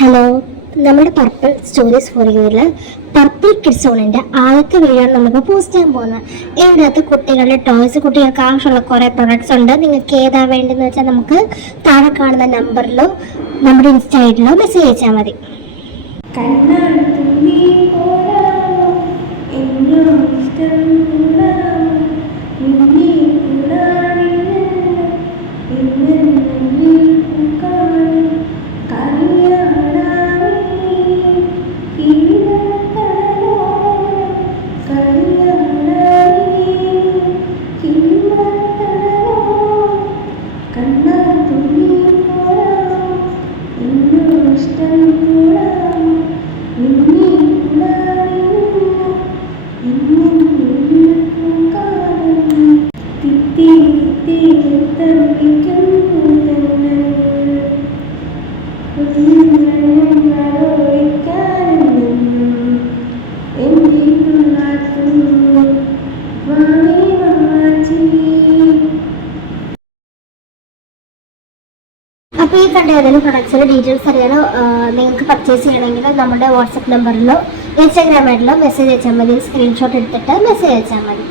Hello, നമ്മുടെ purple stories for യുവിൽ purple kids സോണിൻ്റെ ആദ്യത്തെ വീഡിയോ നമുക്ക് പോസ്റ്റ് ചെയ്യാൻ പോകുന്നത്. ഇതിനകത്ത് കുട്ടികളുടെ ടോയ്സ്, കുട്ടികൾക്ക് ആവശ്യമുള്ള കുറേ പ്രൊഡക്ട്സ് ഉണ്ട്. നിങ്ങൾക്ക് ഏതാ വേണ്ടതെന്ന് വെച്ചാൽ നമുക്ക് താഴെ കാണുന്ന നമ്പറിലോ നമ്മുടെ ഇൻസ്റ്റാ ഐഡിയിലോ മെസ്സേജ് അയച്ചാൽ മതി. അപ്പോൾ ഈ കണ്ട ഏതെങ്കിലും പ്രൊഡക്ട്സിൻ്റെ ഡീറ്റെയിൽസ് അറിയാനോ നിങ്ങൾക്ക് പർച്ചേസ് ചെയ്യണമെങ്കിൽ നമ്മുടെ വാട്സപ്പ് നമ്പറിലോ ഇൻസ്റ്റാഗ്രാം ഐഡിയിലോ മെസ്സേജ് അയച്ചാൽ മതി. സ്ക്രീൻഷോട്ട് എടുത്തിട്ട് മെസ്സേജ് അയച്ചാൽ മതി.